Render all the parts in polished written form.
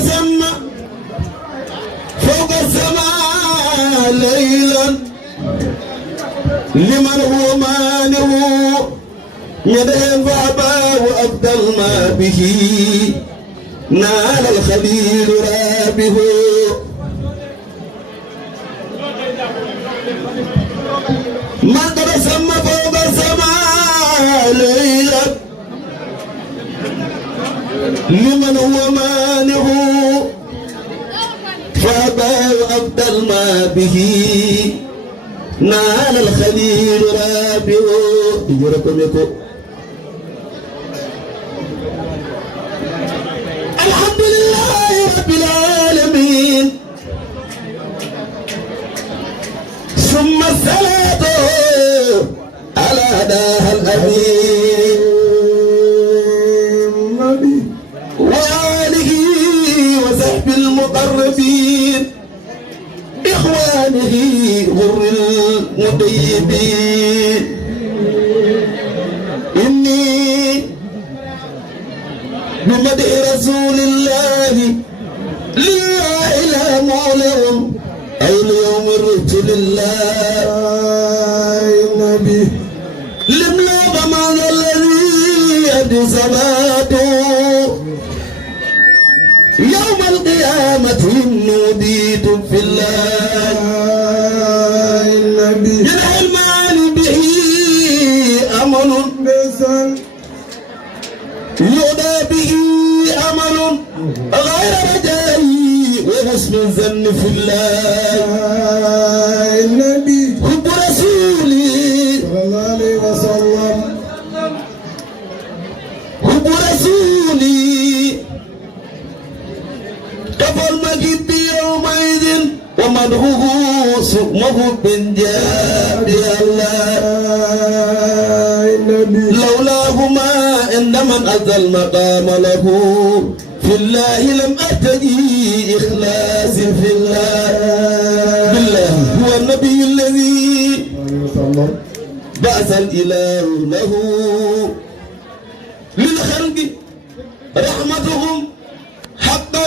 تسمى فوق السماء ليلا لمن هو مانع يدين فأبى وأبدل ما به نال الخليل رابه ما تسمى فوق السماء ليلا لمن هو مانع فأبى وأبدل ما به نال الخليل رابه يجركم يكو الحمد لله رب العالمين ثم الصلاة على داها الأمين وآله وصحبه المقربين إخوانه غر المطيبين إني بمدح رسول الله لله لا معلم أي اليوم الرجل الله النبي لملا بمان الذي يد صلاته يوم القيامة نوديت في الله النبي العلمان به أمل يودى به أمل غير رجائي وحسن الظن في الله النبي حب رسولي صلى الله عليه وسلم حب رسولي كفى المجد يومئذ ومدعوه سقمه بالجاد الله النبي لولاهما عند من أتى المقام له في الله لم أتجي إخلاص في الله بالله هو النبي الذي بعث الإله له للخلق رحمتهم حقا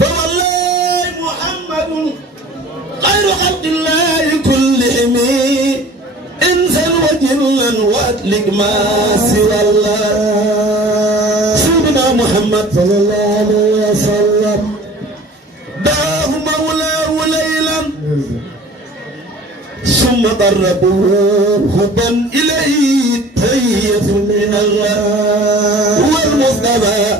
فوالله محمد خير خلق الله كلهم انسا وجنا واطلق ما سوى الله سيدنا محمد صلى الله عليه وسلم دعاه مولاه ليلا ثم قربوه حبا اليه تهية من الله هو المصطفى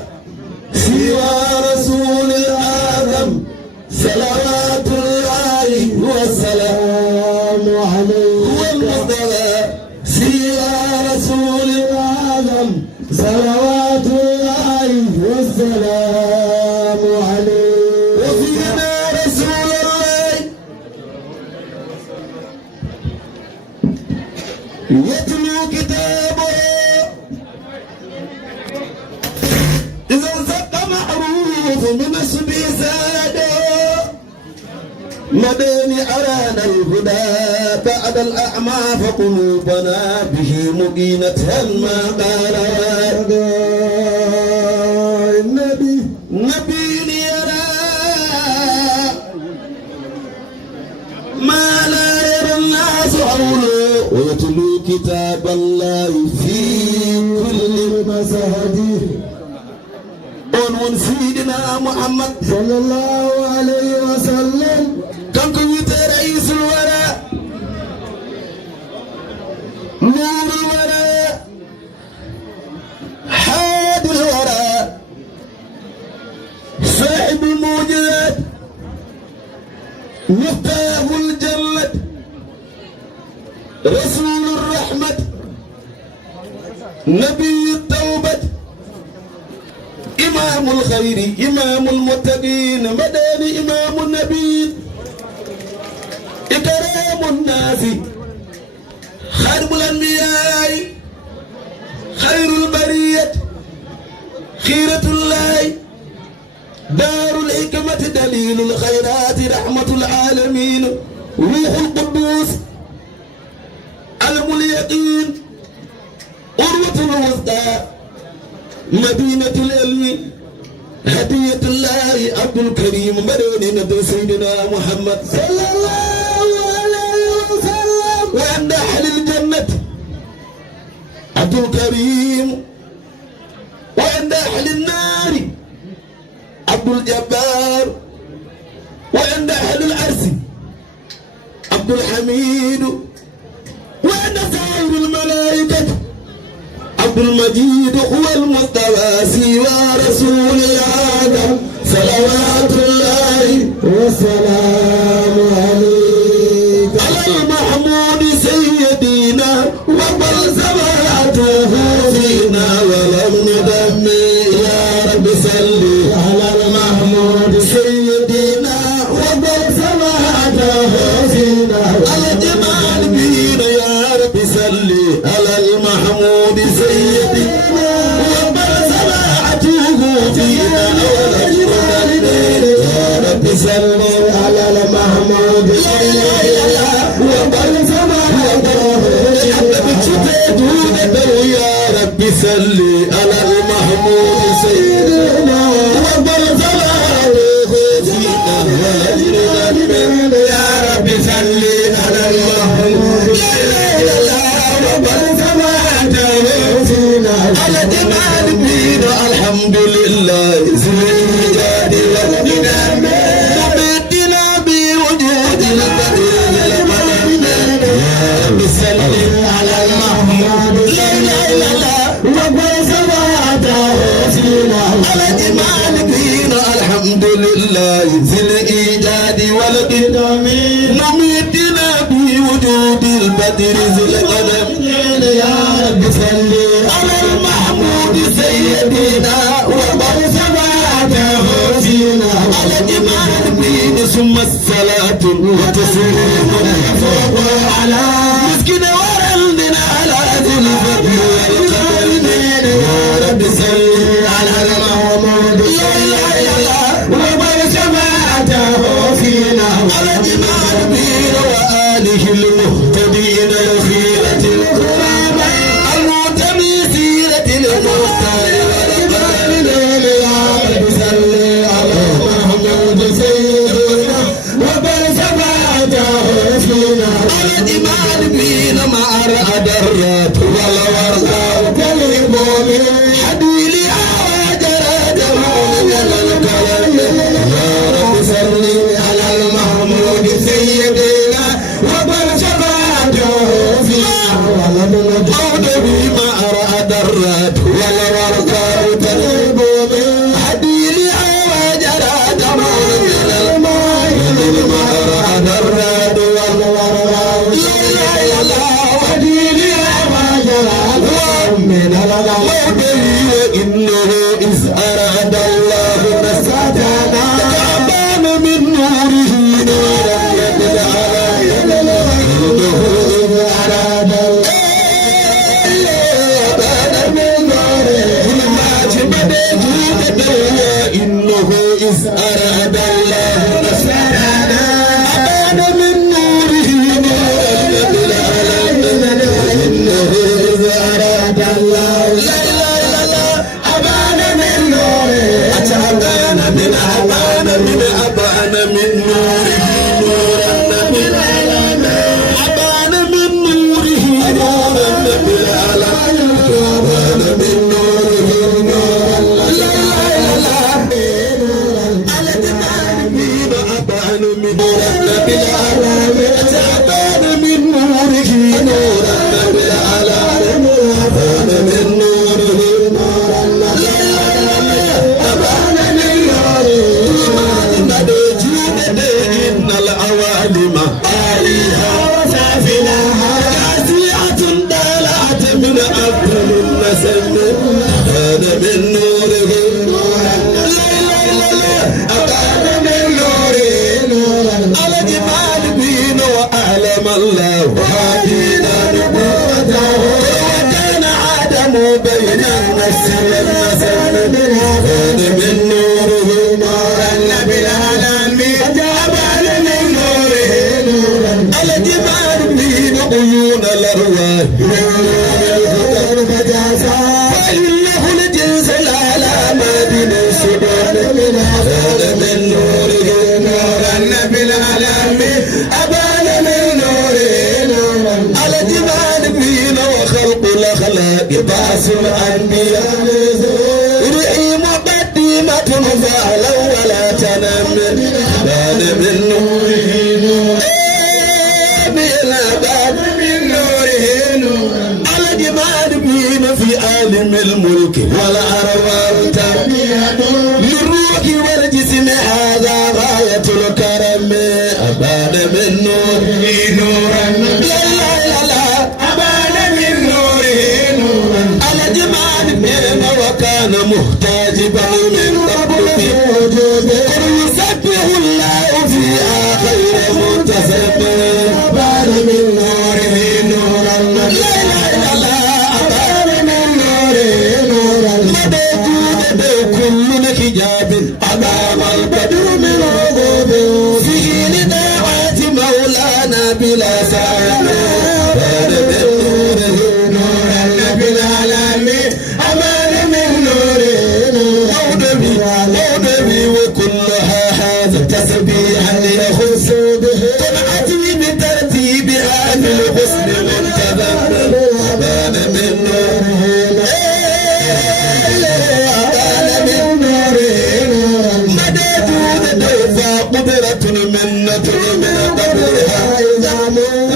سوى رسول الآدم صلوات الله والسلام عليه هو المصطفى سوى رسول الآدم صلوات الله والسلام عليه وفينا رسول الله يتلو كتابه إذا انزق معروف من اسمه زاده مدين أرانا الهدى بعد الأعمى فقلوبنا به مبينة ما قال النبي نبي يرى ما لا يرى الناس حوله ويتلو كتاب الله في كل مساجد عنوان سيدنا محمد صلى الله عليه وسلم كم كنت رئيس الورى نور الورى حاد الورى صاحب الموجزات مفتاح الجنة رسول الرحمة نبي التوبة إمام الخير إمام المتقين مدني إمام النبي إكرام الناس خير الأنبياء خير البرية خيرة الله دار الحكمة دليل الخيرات رحمة العالمين روح القدوس علم اليقين قروة الوسطى مدينة العلم هدية الله عبد الكريم مدينة سيدنا محمد صلى الله عليه وسلم. وعند أهل الجنة عبد الكريم، وعند أهل النار عبد الجبار، وعند أهل العرس عبد الحميد، وعند سائر الملائكة عبد المجيد هو المصطفى سوى رسول الله صلوات الله والسلام عليك. على المحمود سيدنا وقل سماته فينا ولم ندم. يا رب صل على المحمود سيدنا وقل سماته فينا على جمال بينا. يا رب صل على المحمود سيدنا وقل سماته فينا ولم ندم. يا رب صل على المحمود سيدنا وقل سماته يا رب صل على المحمود سيدنا وقل سماته فينا ولم ندم. يا رب صل على المحمود وقل سماته فينا على جمال بينا. الحمد لله ذو الإيجاد والإنعام ممدنا بوجود القدير القديم. يا رب صل على المحمود لا اله الا الله وقل سماته فينا على جمال بينا. الحمد لله ذو الإيجاد والإنعام ممدنا بوجود البدر ذي القدم. يا رب صل على المحمود سيدنا وقل سماته فينا على جمال بينا. ثم الصلاة وتسليم فوق على مسكين ورندنا على ذي الفضل والقدر. يا رب صل على المحمود لا اله الا الله وقل سماته فينا على جمال بينا. وآله المهتدين الخيرة الكرام المعتمي سيرة المختار والقدر. يا رب صل على محمود سيدنا وقل سماته فينا على جمال بينا. مع الأدرات والورقات كالمؤمن حديلي أواجر جمال الكرم. يا رب صل على المحمود سيدنا وقل سماته فينا ولم ندم. مع الأدرات والورقات كالمؤمن حديلي أواجر جمال الكرم. مع الأدرات والورقات لا إله إلا الله وديني أواجر من الغوض. إنه إذ أراد الله نسعتنا تعبان من نوره نورا يدل على يد إنه إذ أراد الله من نوره ما جبده تدوى. إنه إذ أراد الله نسعتنا تعبان من نوره نورا يدل على يد إنه إذ أراد الله لا إله إلا الله أبان من نوره أتأبان من أبان من أبان من نوره نور النبي العالمين. أبان من نوره نور النبي العالمين. أبان من نوره نور لا إله إلا الله على جمال بينا. أبان الملك والأرواح للروح والجسم هذا غاية الكرم أبان من نوره نورا لا لا لا لا أبان من نوره نورا على جمال من وكان محتاجبا من قبل يسبح الله في آخر متسم أبان من نوره نورا لا لا لا أبان من نوره نورا مدد كل حجاب أمام البدو من عقوب فيه لدعوات مولانا بلا سائل أبان من نوره نورا بالعالمين أبان من نوره نورا مودبي وكلها هذا تسبيحا يخص به طلعتني بترتيبها في الحسن منتظم أبان من نوره أبان من نوره مدد دوفا قدرة منة من قبلها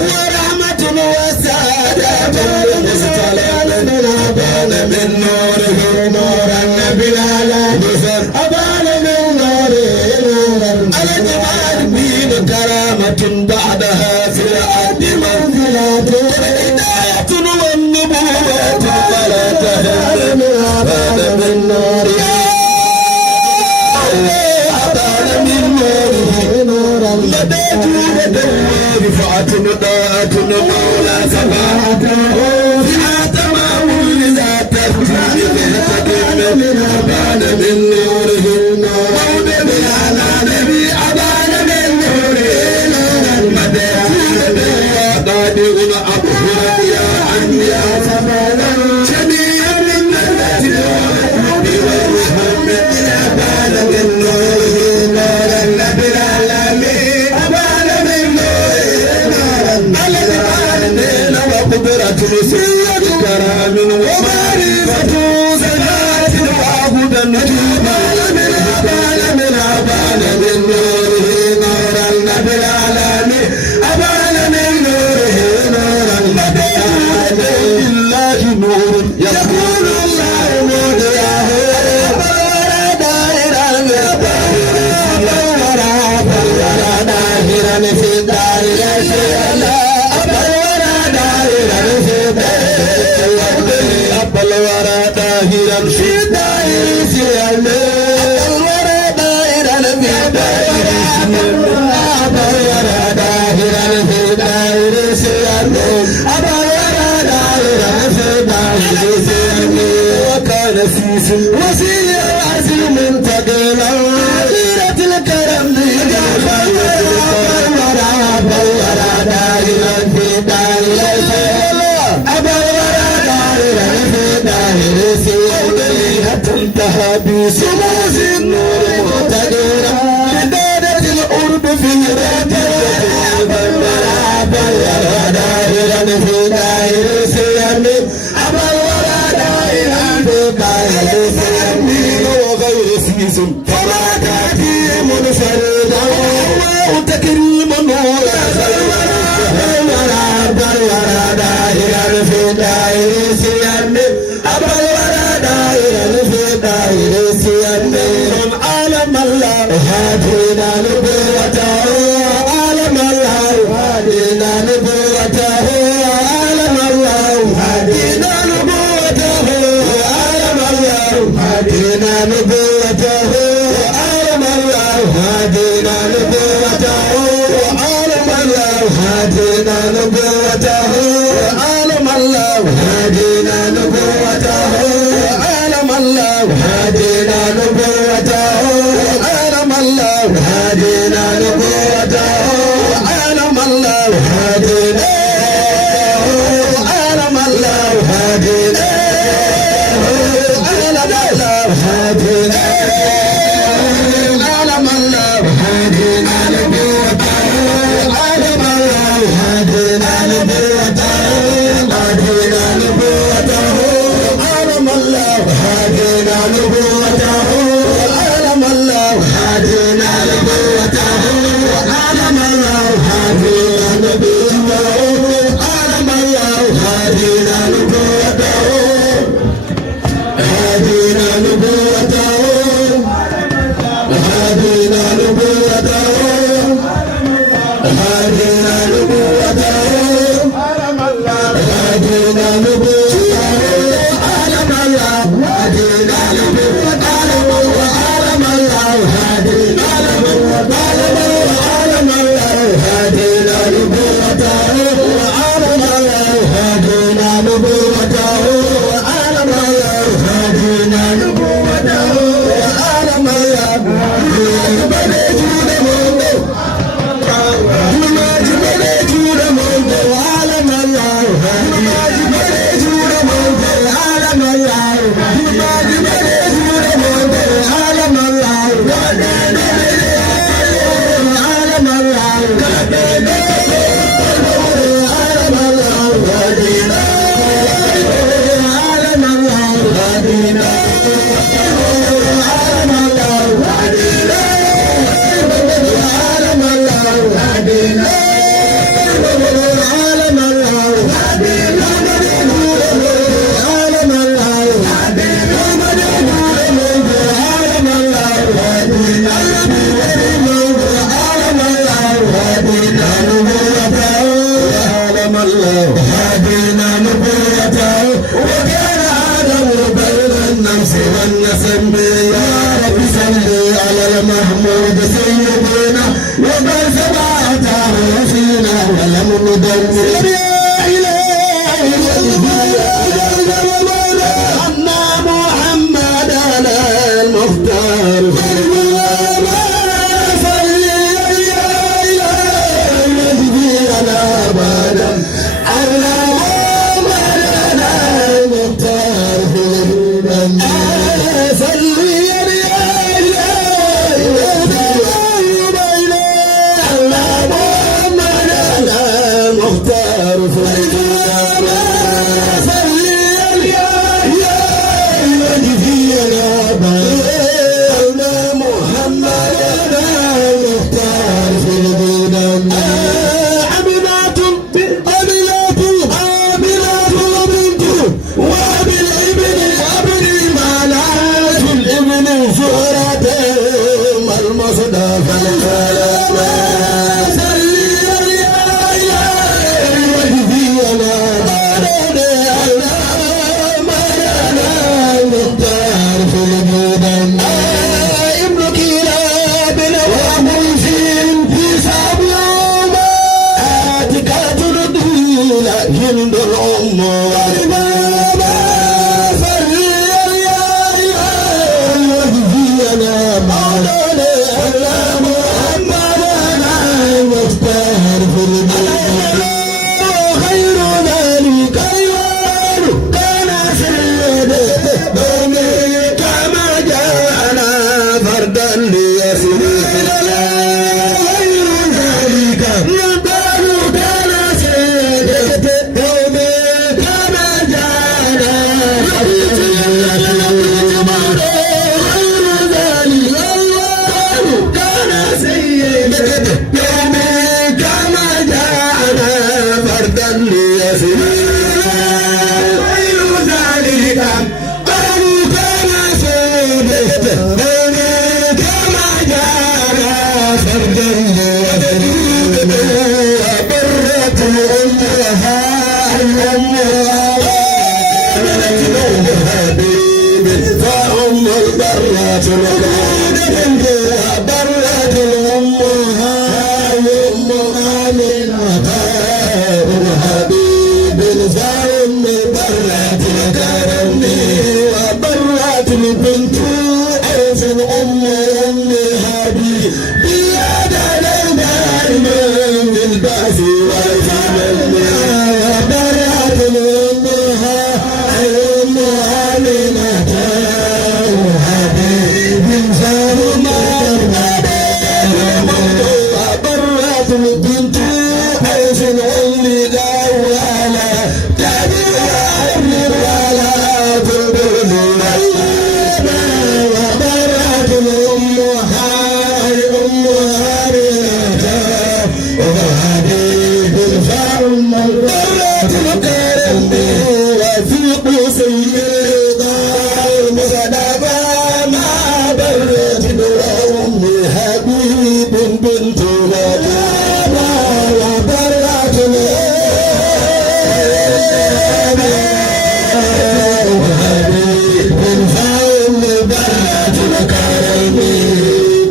ورحمة وسعادة مستلم أبان من نوره نورا بالعالمين أبان من نوره نورا على جمال دين كرامة بعدها في الأرض منزلة هداية والنبوة ولا تهل أبان من نوره أبان من نوره نورا مدد رفعة مضاءة مولى سماعته فيها تمام لذات التقديم أبان من نوره مولد على نبي أبان من نوره مدد قادر أبهر يا أنبياء سبلا شبيا من نبت والرحمة أبان من نوره نورا نبي العالمين أبان من نوره على العالمين وقدرة سيد كرام ومعرفة زكاة وعبدا أبان من أبان من نوره نورا نبي العالمين أبان من نوره نورا نبي العالمين لله نور يقول الله مولاه في دائرة أبا الورى داهرا في دائرة الورى داهرا في دائرة أبا الورى داهرا في دائرة أبا الورى داهرا في دائرة وكان سيس وسيل عزيم تقيلا دائرة الكرم انتهى بسلاس النور متديرا لدادة القرب في راتب الورى دائرا في دائر سيام أبا الورى دائرا في دائر سيام وغير سيس فما كاتي منفردا الله تكريم نورا الورى دائرا في دائر سيام أبا الورى دائرا في دائر سيام عالم الله هادينا نبوته عالم الله هادينا نبوته عالم الله هادينا نبوته عالم الله هادينا نبوته عالم الله هادينا نبوته عالم الله هادينا نبوته عالم الله هادينا نبوته عالم الله هادينا نبوته عالم الله هادينا نبوته عالم الله هادينا عالم الله هادينا عالم الله هادينا عالم الله هادينا نبوته عالم الله هادينا نبوته هادينا نبوته عالم الله هادينا نبوته عالم الله هادينا نبوته وعلم الله هدينا نبوته وعلم الله هدينا نبوته وعلم الله هدينا نبوته وعلم الله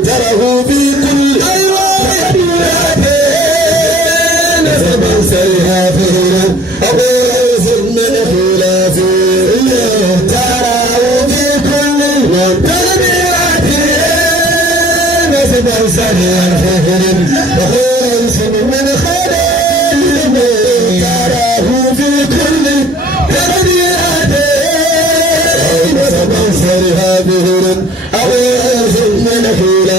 تره في كل سرها فينا أبو من خلافه تراه في كل تربية نسبا سرها فينا أبو من خلافه تراه في كل تربية نسبا سرها فينا أبو من خلافه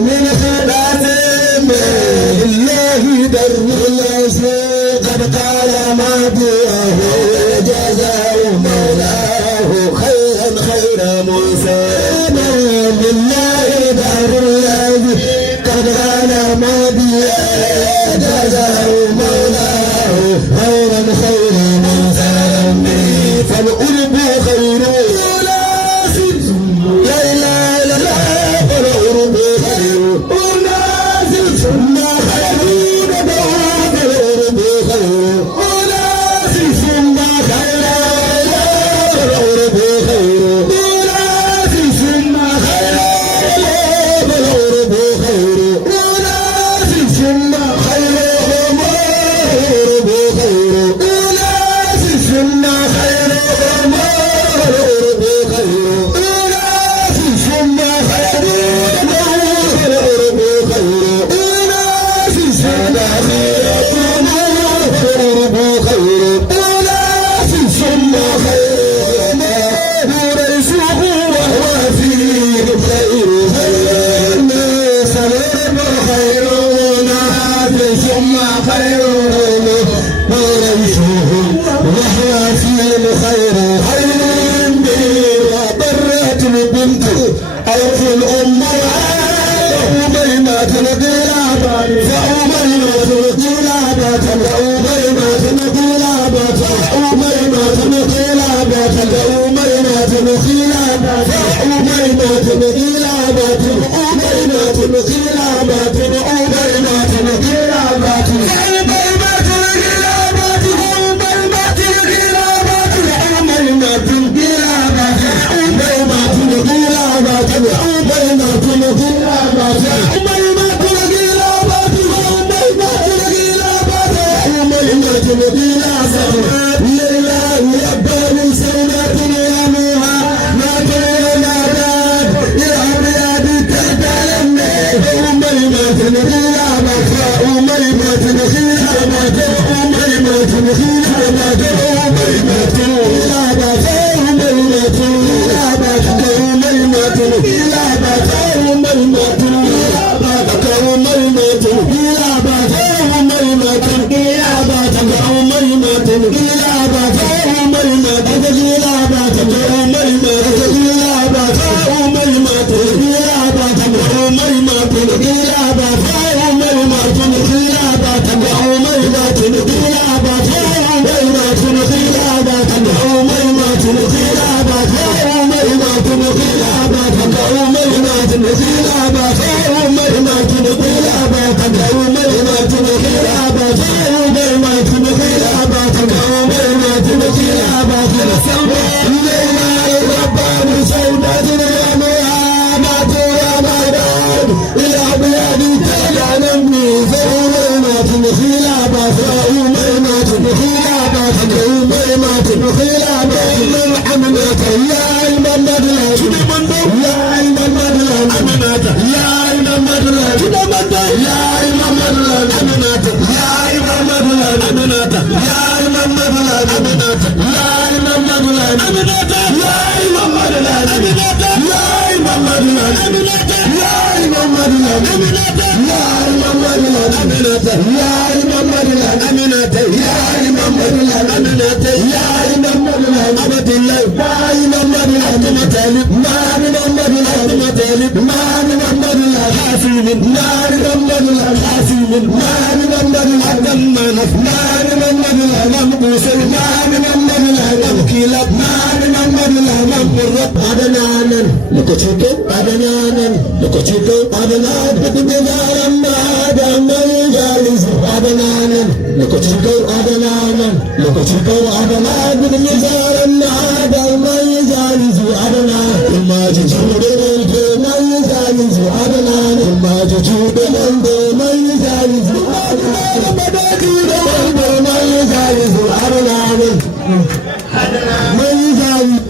من خلاتهم الله در الأسر قد قال ما دعاه جزاه مولاه خيرا خير مسلم لله در الأسر قد قال ما دعاه جزاه مولاه خيرا خير مسلم فالقلب خير مطالب مال محمد مطالب مال محمد حاسم مال محمد حاسم مال محمد عدم نف مال محمد لم قوسل مال محمد لم كيلب مال محمد لم مرب أدنانا لكوتشيكو أدنانا لكوتشيكو أدنانا بدنارم أدم يجالس أدنانا لكوتشيكو أدنانا لكوتشيكو أدنانا بدنارم أدم يجالس أدنانا ما ججود ما يجالس أدنانا ما ججود ما يجالس أدنانا بدنارم ما يجالس أدنانا ما يجالس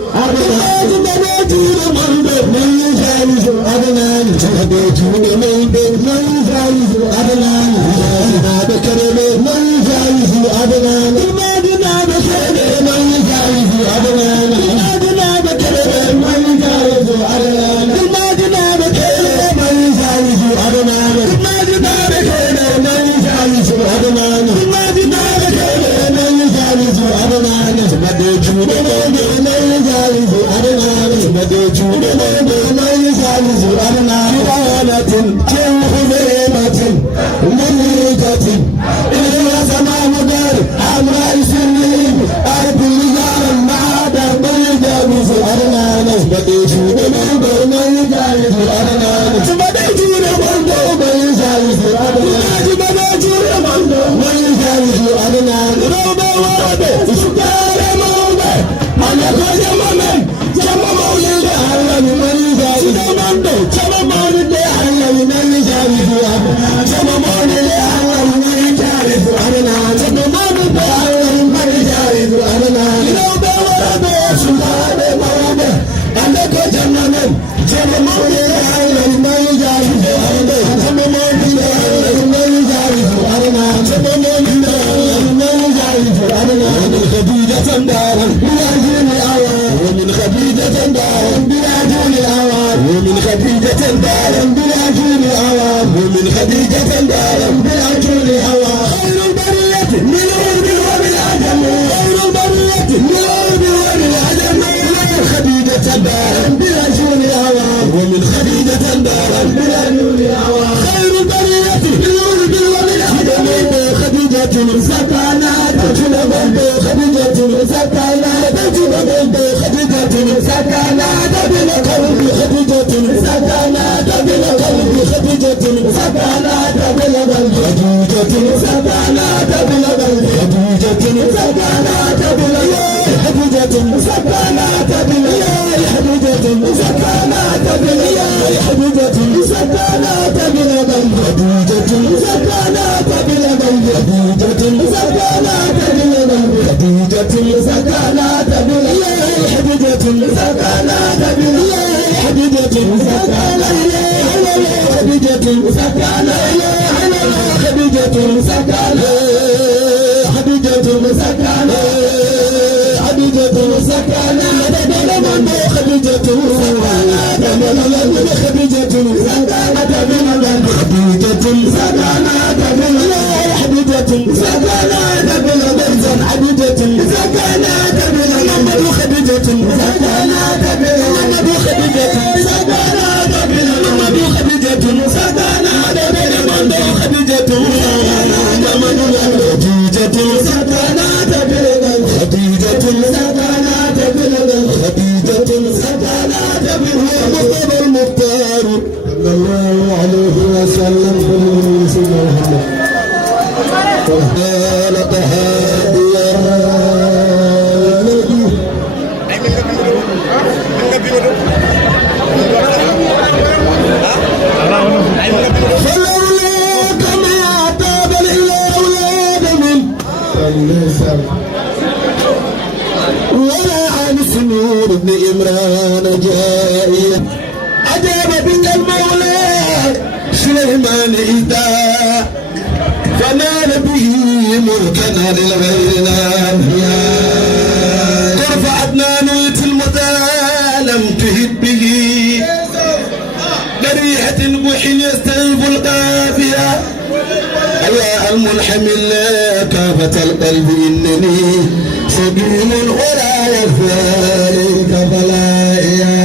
صدوم ولا يزالك بلائيا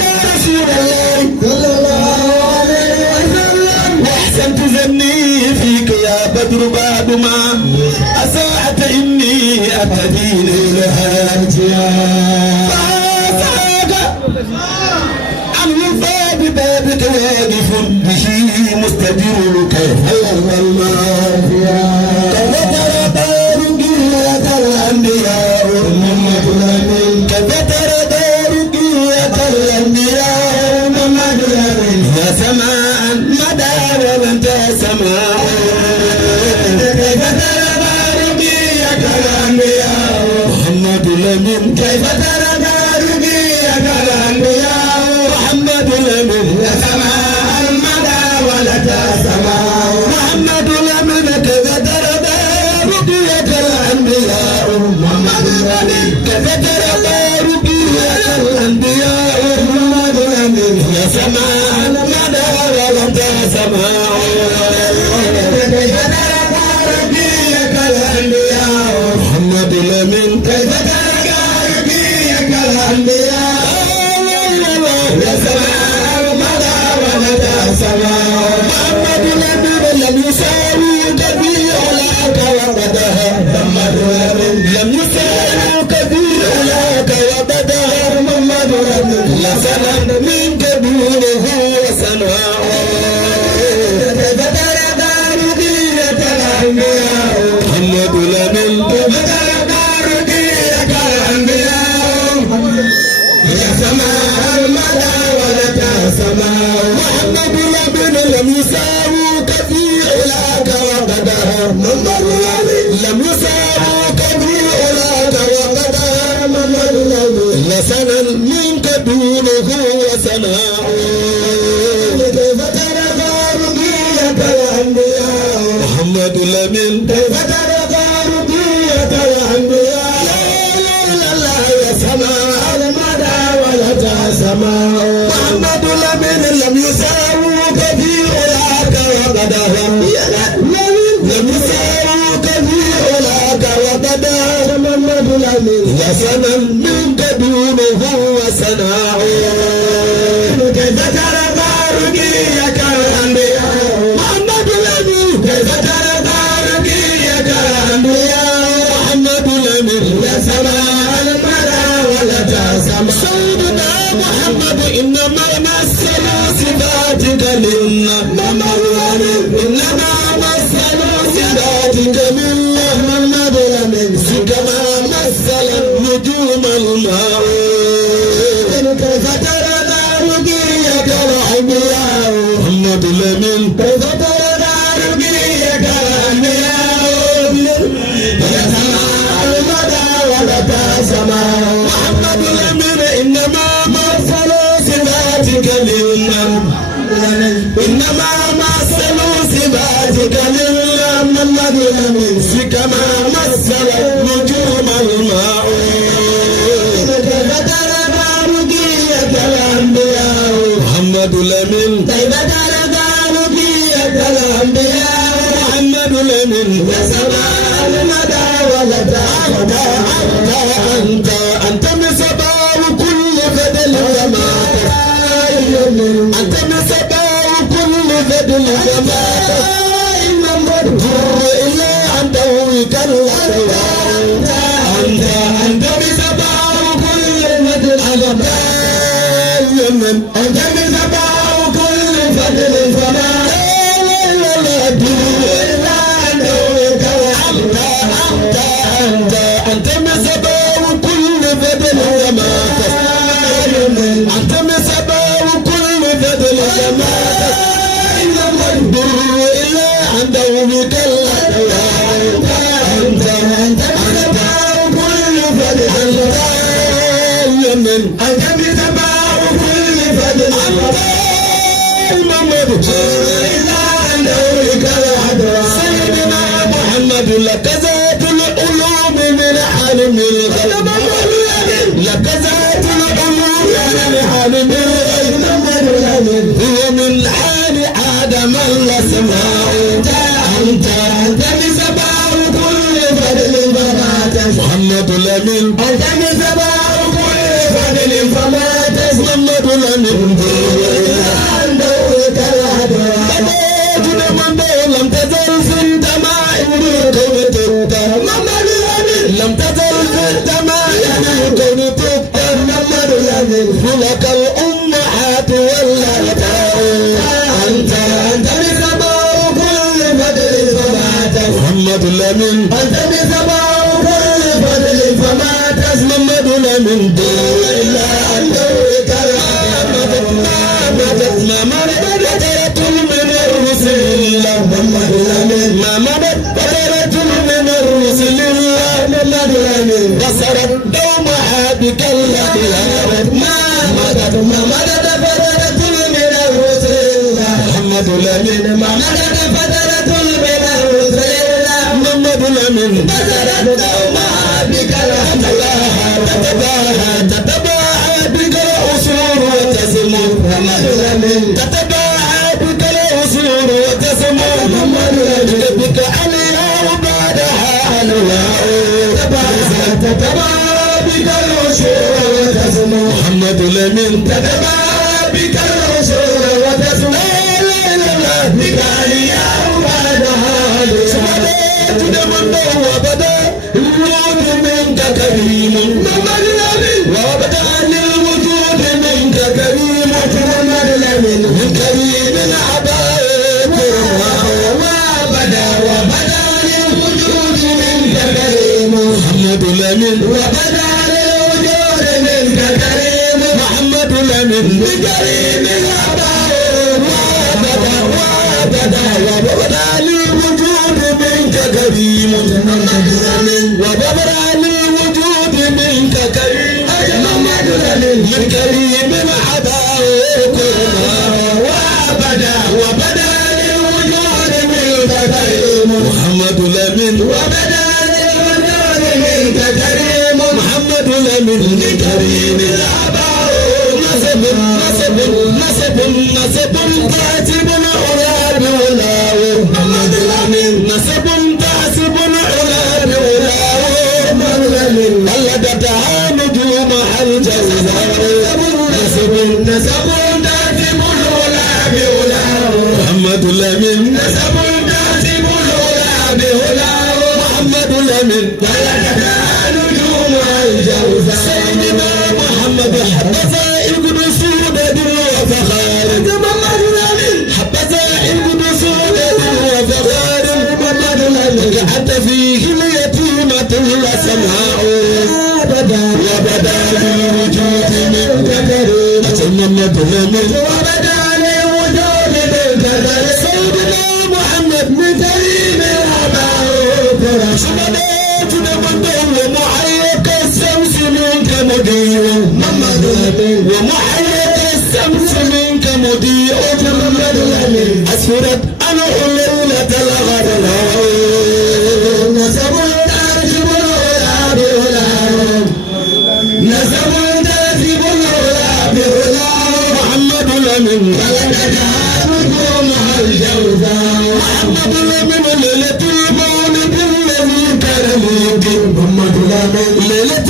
يا رسول الله صلى الله عليه وسلم واحسنت ظني فيك يا بدر بعد ما اساءت اني اتدي للهاجيا عن الباب بابك واقف به مستدير كيف يرضى المافيا كيف ترى دار قية الأنبياء محمد الأمين كيف ترى دار قية الأنبياء محمد الأمين يا سماء مدى وانت سماء كيف ترى دار قية الأنبياء محمد الأمين كيف ترى دار قية الأنبياء محمد الأمين يا سماء المدى ولك سماء محمد الأمين كيف ترى دار قية الأنبياء محمد الأمين كيف ترى دار قية الأنبياء محمد الأمين يا سماء المدى ولك سماء كيف ترى دار قية الأنبياء محمد الأمين كيف ترى دار قية الأنبياء يا سماء المدى ولك سماء محمد الأمين لم يساويك في علاك وبدها محمد الأمين لم يساويك في علاك وبدها محمد الأمين لا سلام منك دونه وسناء كيف ترى دار قية الأنبياء محمد الأمين كيف ترى دار قية الأنبياء يا سماء المدى ولك سماء محمد الأمين لم يساووك في علاك وقدها محمد الأمين لم يساووك في علاك وقدها محمد الأمين لسنا منك دونه وسناء كيف ترى دار قية الأنبياء محمد الأمين كيف ترى دار قية الأنبياء لا يا سماء المدى ولك سماء محمد الأمين لم يساووك في علاك وقدها لم يساووك في علاك وقدها محمد الأمين وسنا منك دونه وسناء كيف ترى دار قية الأنبياء محمد الأمين كيف ترى دار قية الأنبياء محمد الأمين يا سماء المدى ولك سماء سيدنا محمد إنما مثل صفاتك لله محمد الأمين إنما مثل صفاتك لله محمد الأمين كما مثل نجوم الماء كيف ترى دار قية الأنبياء محمد الأمين كيف ترى دار قية الأنبياء يا سماء المدى ولك سماء محمد الأمين إنما مثل صفاتك لله إنما مثل صفاتك لله محمد الأمين كما مثل نجوم الماء كيف ترى دار قية الأنبياء محمد الأمين كيف ترى دار قية الأنبياء محمد الأمين يا سماء المدى ولك أنت مصباح كل فضل ومات أنت مصباح كل فضل ومات إلا أن تويك أنت مصباح كل فضل ومات أنت مصباح كل فضل ومات أنت مصباح كل فضل ومات أنت مصباح كل فضل ومات إلا أن دومك أنت مصباح كل فضل أنت مصباح كل فضل سيدنا محمد لك ذات العلوم من عالم الغيب لك ذات العلوم من عالم الغيب هو من حال آدم الأسماء أنت مصباح كل فضل محمد أنت مصباح كل فضل فما تسلم محمد الأمين لم تزل في الدماء محمد الأمين لم تزل في الدماء محمد الأمين خلق الأمهات والأبناء أنت بسبب كل فضل فما محمد الأمين أنت بسبب كل فضل فما محمد الأمين إلا أنت ما بدأت من الرسل محمد الأمين ما بدأت من الرسل محمد الأمين بصرت دومها بك الأبيض ما بدأت فترة من الرسل محمد الأمين ما بدأت فترة من الرسل محمد الأمين بصرت دومها بك الأبيض تتباهى بك الأصول وتسمو محمد الأمين تتباهى بك الأصول وتسمو محمد الأمين بك عليها وبعدها أنواع تتباهى بك الأصول وتسمو محمد الأمين تتباهى بك الأصول وتسمو بك عليها وبعدها أنواع وبدا الوجود منك كريم محمد الأمين وبدا الوجود منك كريم محمد الأمين من كريم عبائك وبدا الوجود منك كريم محمد الأمين وبدا الوجود منك كريم محمد الأمين من كريم عبائك وبدا الوجود منك كريم محمد الأمين وبدا الوجود منك كريم محمد الأمين من كريم عبائك وبدا الوجود منك كريم محمد الأمين وبدا الوجود منك كريم محمد الأمين من كريم العبائك نسب كاتب العلا بولاه محمد الأمين نسب كاتب العلا بولاه محمد الأمين قلدتها نجوم الجوزاء نسب كاتب العلا بولاه محمد الأمين نسب كاتب العلا بولاه محمد الأمين قلدتها نجوم الجوزاء سيدنا محمد حبذا القدس ودد وفخار محمد الأمين حبذا القدس ودد وفخار محمد الأمين حتى فيه اليتيمة السماء وبدا للوجود منك كريم محمد الأمين وبدا للوجود منك كريم سيدنا محمد من كريم العباء شمالات نمده ومحيك الشمس منك مضيء محمد الأمين ومحيك الشمس منك مضيء محمد الأمين أسفرت أنا ليلة الغرام نسب ترجم العلا بغلام نسب ترجم العلا بغلام محمد الأمين ولدتها نجوم الجوزاء محمد الأمين ليلة المولد الذي كان محمد الأمين ليلة